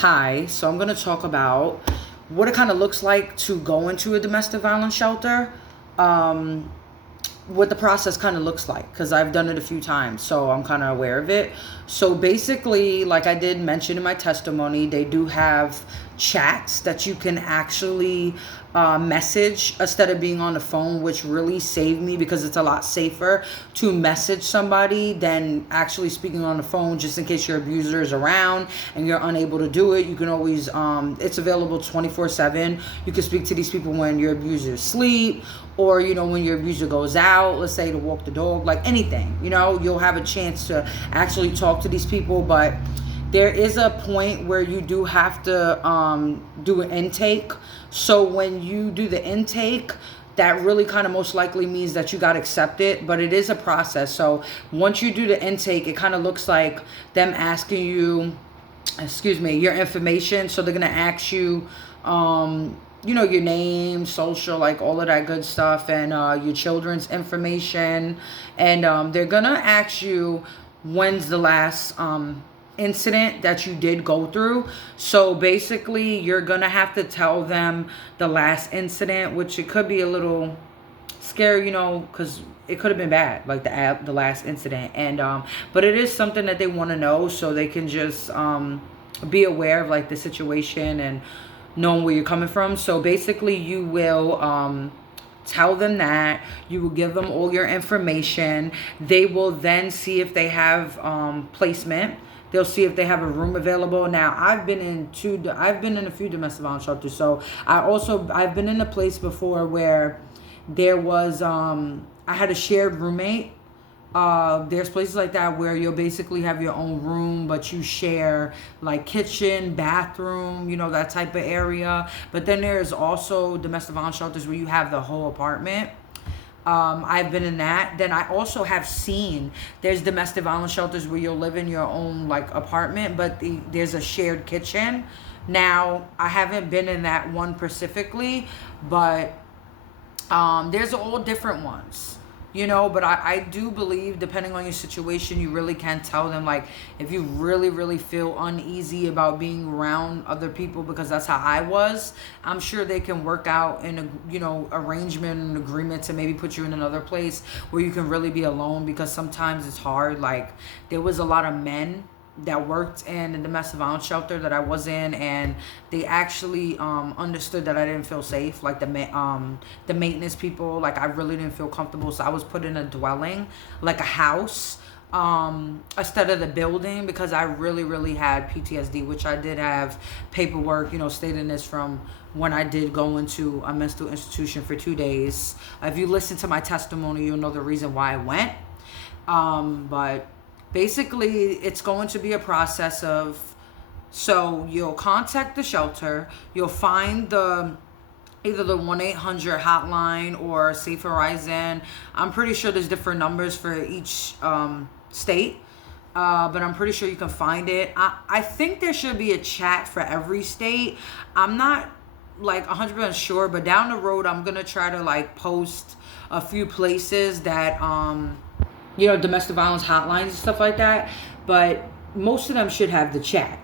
Hi, so I'm going to talk about what it kind of looks like to go into a domestic violence shelter. Um, what the process kind of looks like, because I've done it a few times, so I'm kind of aware of it. So basically, like I did mention in my testimony, they do have chats that you can actually message instead of being on the phone, which really saved me because it's a lot safer to message somebody than actually speaking on the phone, just in case your abuser is around and you're unable to do it. You can always it's available 24/7. You can speak to these people when your abuser sleep, or when your abuser goes out, let's say to walk the dog, like anything. You'll have a chance to actually talk to these people. But there is a point where you do have to do an intake. So when you do the intake, that really kind of most likely means that you got accepted, but it is a process. So once you do the intake, it kind of looks like them asking you, your information. So they're going to ask you, your name, social, like all of that good stuff, and your children's information. And they're going to ask you when's the last incident that you did go through. So basically, you're going to have to tell them the last incident, which it could be a little scary, because it could have been bad, like the last incident. And but it is something that they want to know, so they can just be aware of like the situation and knowing where you're coming from. So basically, you will tell them that. You will give them all your information. They will then see if they have placement. They'll see if they have a room available. Now, I've been in a few domestic violence shelters. So I've been in a place before where there was I had a shared roommate. There's places like that where you'll basically have your own room, but you share like kitchen, bathroom, that type of area. But then there's also domestic violence shelters where you have the whole apartment. I've been in that. Then I also have seen there's domestic violence shelters where you'll live in your own like apartment, but there's a shared kitchen. Now, I haven't been in that one specifically, but there's all different ones. But I do believe, depending on your situation, you really can tell them, like, if you really, really feel uneasy about being around other people, because that's how I was. I'm sure they can work out in a, arrangement and agreement to maybe put you in another place where you can really be alone, because sometimes it's hard. Like, there was a lot of men that worked in the domestic violence shelter that I was in, and they actually understood that I didn't feel safe. Like the maintenance people, like I really didn't feel comfortable, so I was put in a dwelling, like a house, instead of the building, because I really, really had PTSD, which I did have paperwork, stating this from when I did go into a mental institution for 2 days. If you listen to my testimony, you'll know the reason why I went. But basically, it's going to be a process of, so you'll contact the shelter, you'll find either the 1-800 hotline or Safe Horizon. I'm pretty sure there's different numbers for each state, but I'm pretty sure you can find it. I think there should be a chat for every state. I'm not like 100% sure, but down the road, I'm going to try to like post a few places that domestic violence hotlines and stuff like that. But most of them should have the chat,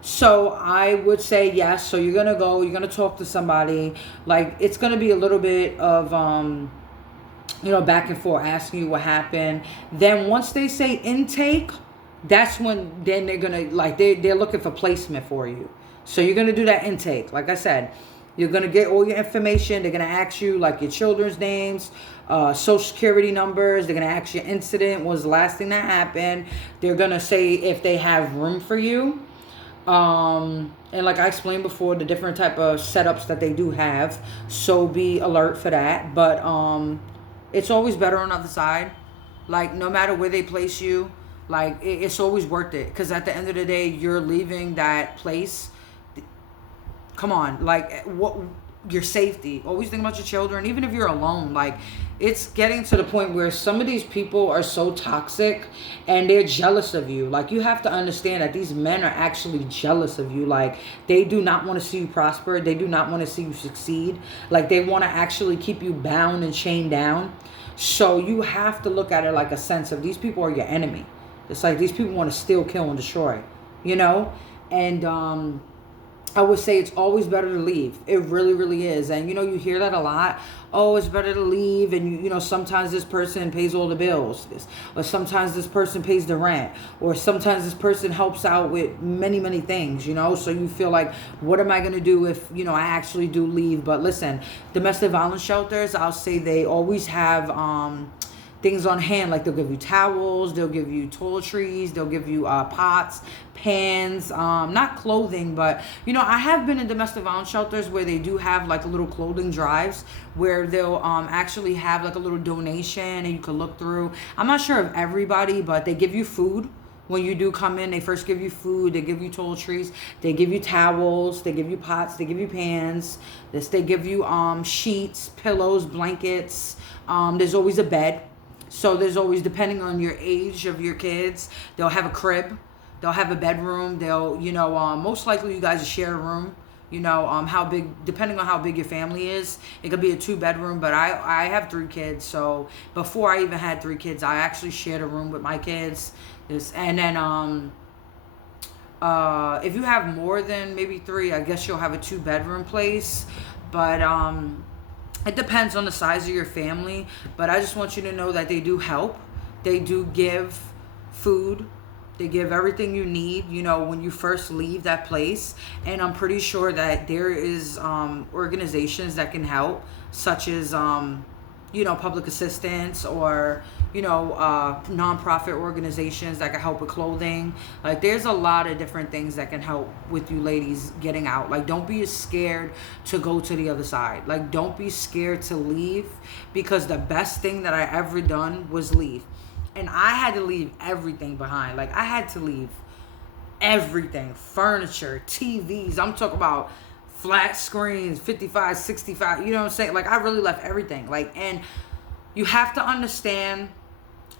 So I would say yes. So you're going to talk to somebody. Like, it's going to be a little bit of, back and forth, asking you what happened. Then once they say intake, that's when then they're going to, like, they're looking for placement for you. So you're going to do that intake. Like I said, you're going to get all your information. They're going to ask you, like, your children's names, social security numbers. They're going to ask you incident. What was the last thing that happened? They're going to say if they have room for you. And like I explained before, the different type of setups that they do have. So be alert for that. But it's always better on the other side. Like, no matter where they place you, like, it's always worth it. Because at the end of the day, you're leaving that place. Come on, like, what, your safety. Always think about your children, even if you're alone. Like, it's getting to the point where some of these people are so toxic and they're jealous of you. Like, you have to understand that these men are actually jealous of you. Like, they do not want to see you prosper. They do not want to see you succeed. Like, they want to actually keep you bound and chained down. So you have to look at it like a sense of, these people are your enemy. It's like these people want to steal, kill, and destroy, And I would say it's always better to leave. It really, really is. And you hear that a lot. Oh, it's better to leave. And sometimes this person pays all the bills, or sometimes this person pays the rent, or sometimes this person helps out with many, many things. So you feel like, what am I gonna do if I actually do leave? But listen, domestic violence shelters, I'll say they always have things on hand. Like they'll give you towels, they'll give you toiletries, they'll give you pots, pans, not clothing, but I have been in domestic violence shelters where they do have like little clothing drives where they'll actually have like a little donation and you can look through. I'm not sure of everybody, but they give you food. When you do come in, they first give you food, they give you toiletries, they give you towels, they give you pots, they give you pans, they give you sheets, pillows, blankets. There's always a bed. So there's always, depending on your age of your kids, they'll have a crib, they'll have a bedroom, they'll, most likely you guys share a room, how big, depending on how big your family is, it could be a 2-bedroom, but I have 3 kids. So before I even had 3 kids, I actually shared a room with my kids. And then, if you have more than maybe 3, I guess you'll have a 2-bedroom place, but, it depends on the size of your family, but I just want you to know that they do help. They do give food. They give everything you need, when you first leave that place. And I'm pretty sure that there is organizations that can help, such as, public assistance, or, nonprofit organizations that can help with clothing. Like, there's a lot of different things that can help with you ladies getting out. Like, don't be scared to go to the other side. Like, don't be scared to leave, because the best thing that I ever done was leave. And I had to leave everything behind. Like, I had to leave everything. Furniture, TVs. I'm talking about flat screens, 55, 65. You know what I'm saying? Like, I really left everything. Like, and you have to understand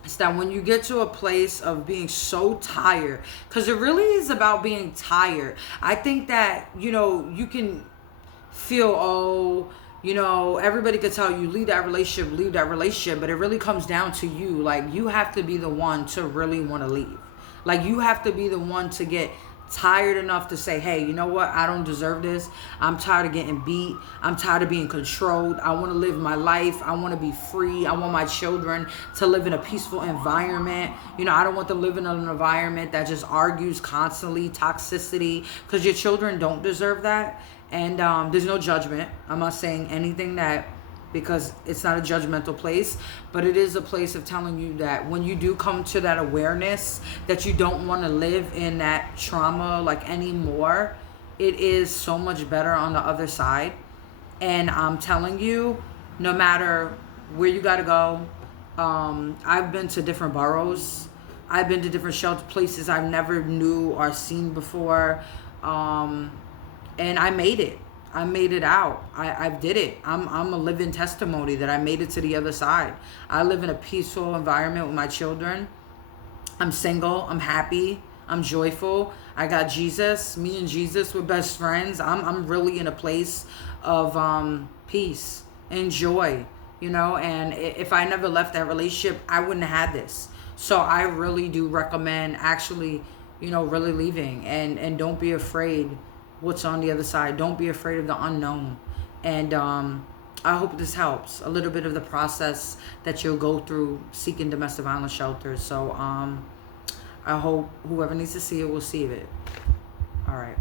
is that when you get to a place of being so tired, because it really is about being tired. I think that, you can feel, everybody could tell you leave that relationship, but it really comes down to you. Like, you have to be the one to really want to leave. Like, you have to be the one to get tired enough to say, hey, you know what? I don't deserve this. I'm tired of getting beat. I'm tired of being controlled. I want to live my life. I want to be free. I want my children to live in a peaceful environment. I don't want them living in an environment that just argues constantly, toxicity, because your children don't deserve that. And there's no judgment. I'm not saying anything that, because it's not a judgmental place, but it is a place of telling you that when you do come to that awareness that you don't want to live in that trauma like anymore, it is so much better on the other side. And I'm telling you, no matter where you got to go, I've been to different boroughs. I've been to different shelter places I've never knew or seen before. And I made it. I made it out. I did it. I'm a living testimony that I made it to the other side. I live in a peaceful environment with my children. I'm single. I'm happy. I'm joyful. I got Jesus. Me and Jesus were best friends. I'm really in a place of peace and joy, and if I never left that relationship, I wouldn't have had this. So I really do recommend actually, really leaving, and don't be afraid what's on the other side. Don't be afraid of the unknown. And I hope this helps a little bit of the process that you'll go through seeking domestic violence shelters. So I hope whoever needs to see it will see it. All right.